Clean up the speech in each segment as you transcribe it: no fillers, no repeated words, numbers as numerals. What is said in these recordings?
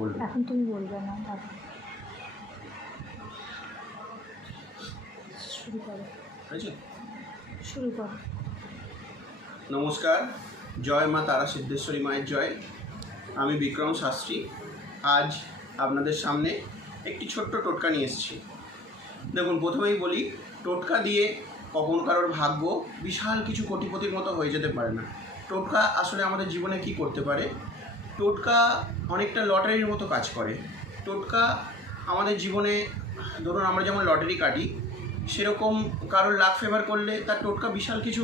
বলবেন। এখন তুমি বলবে না, শুরু করো। শুরু করো। নমস্কার, জয় মা তারা সিদ্ধেশ্বরী মায়ের জয়। আমি বিক্রম শাস্ত্রী। আজ আপনাদের সামনে একটি ছোট্ট টোটকা নিয়ে এসেছি। দেখুন, প্রথমেই বলি, টোটকা দিয়ে কখন কারোর ভাগ্য বিশাল কিছু কোটিপতির মতো হয়ে যেতে পারে না। টোটকা আসলে আমাদের জীবনে কি করতে পারে? টোটকা অনেকটা লটারির মতো কাজ করে। টোটকা আমাদের জীবনে, ধরুন আমরা যেমন লটারি কাটি, সেরকম কারোর লাক ফেভার করলে তার টোটকা বিশাল কিছু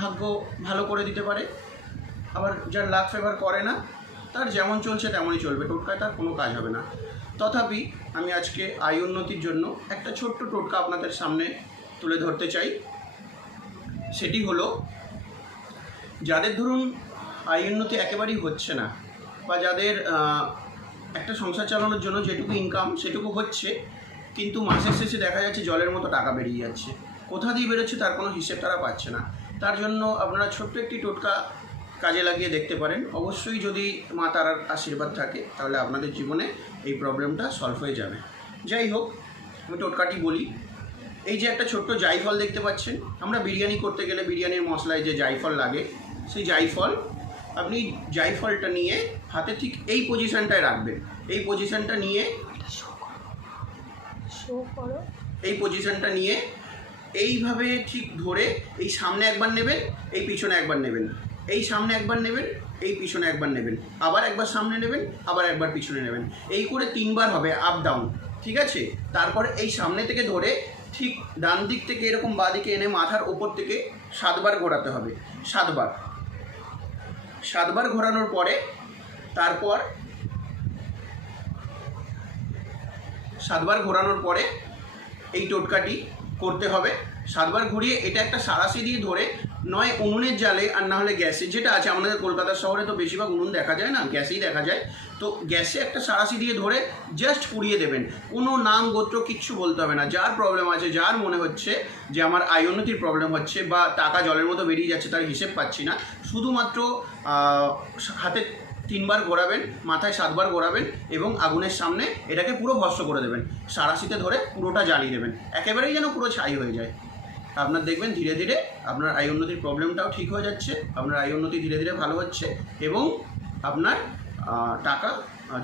ভাগ্য ভালো করে দিতে পারে। আবার যার লাক ফেভার করে না, তার যেমন চলছে তেমনই চলবে, টোটকায় তার কোনো কাজ হবে না। তথাপি আমি আজকে আয় উন্নতির জন্য একটা ছোট্ট টোটকা আপনাদের সামনে তুলে ধরতে চাই। সেটি হলো, যাদের ধরুন আয় উন্নতি একেবারেই হচ্ছে না, বা যাদের একটা সংসার চালানোর জন্য যেটুকু ইনকাম সেটুকু হচ্ছে, কিন্তু মাসের শেষে দেখা যাচ্ছে জলের মতো টাকা বেরিয়ে যাচ্ছে, কোথা দিয়ে বেরোচ্ছে তার কোনো হিসেব তারা পাচ্ছে না, তার জন্য আপনারা ছোট্ট একটি টোটকা কাজে লাগিয়ে দেখতে পারেন। অবশ্যই যদি মা তারার আশীর্বাদ থাকে তাহলে আপনাদের জীবনে এই প্রবলেমটা সলভ হয়ে যাবে। যাই হোক, আমি টোটকাটি বলি। এই যে একটা ছোট্ট জায়ফল দেখতে পাচ্ছেন, আমরা বিরিয়ানি করতে গেলে বিরিয়ানির মশলায় যে জায়ফল লাগে, সেই জায়ফল, আপনি জায়ফলটা নিয়ে হাতে ঠিক এই পজিশনটায় রাখবেন। এই পজিশনটা নিয়ে এই পজিশনটা নিয়ে এইভাবে ঠিক ধরে এই সামনে একবার নেবেন, এই পিছনে একবার নেবেন, এই সামনে একবার নেবেন, এই পিছনে একবার নেবেন, আবার একবার সামনে নেবেন, আবার একবার পিছনে নেবেন। এই করে 3 বার হবে, আপ ডাউন, ঠিক আছে? তারপরে এই সামনে থেকে ধরে ঠিক ডান দিক থেকে এরকম বাঁ দিকে এনে মাথার ওপর থেকে 7 বার ঘোরাতে হবে। 7 বার ঘোরানোর পরে তারপর 7 বার ঘোরানোর পরে এই টোটকাটি করতে হবে। 7 বার ঘুরিয়ে এটা একটা সাঁড়াশি দিয়ে ধরে, নয় উনুনের জালে আর না হলে গ্যাসে, যেটা আছে আমাদের কলকাতা শহরে তো বেশিরভাগ উনুন দেখা যায় না, গ্যাসেই দেখা যায়, তো গ্যাসে একটা সাঁড়াশি দিয়ে ধরে জাস্ট পুড়িয়ে দেবেন। কোনো নাম গোত্র কিচ্ছু বলতে হবে না। যার প্রবলেম আছে, যার মনে হচ্ছে যে আমার আয় উন্নতির প্রবলেম হচ্ছে বা টাকা জলের মতো বেরিয়ে যাচ্ছে, তার হিসেব পাচ্ছি না, শুধুমাত্র হাতে 3 বার ঘোরাবেন, মাথায় 7 বার ঘোরাবেন এবং আগুনের সামনে এটাকে পুরো ভস্ম করে দেবেন। সাঁড়াশিতে ধরে পুরোটা জ্বালিয়ে দেবেন, একেবারেই যেন পুরো ছাই হয়ে যায়। আপনার দেখবেন ধীরে ধীরে আপনার আয় উন্নতির প্রবলেমটাও ঠিক হয়ে যাচ্ছে, আপনার আয় উন্নতি ধীরে ধীরে ভালো হচ্ছে এবং আপনার টাকা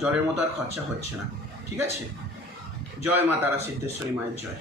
জলের মতো আর খরচা হচ্ছে না। ঠিক আছে? জয় মা তারা সিদ্ধেশ্বরী মায়ের জয়।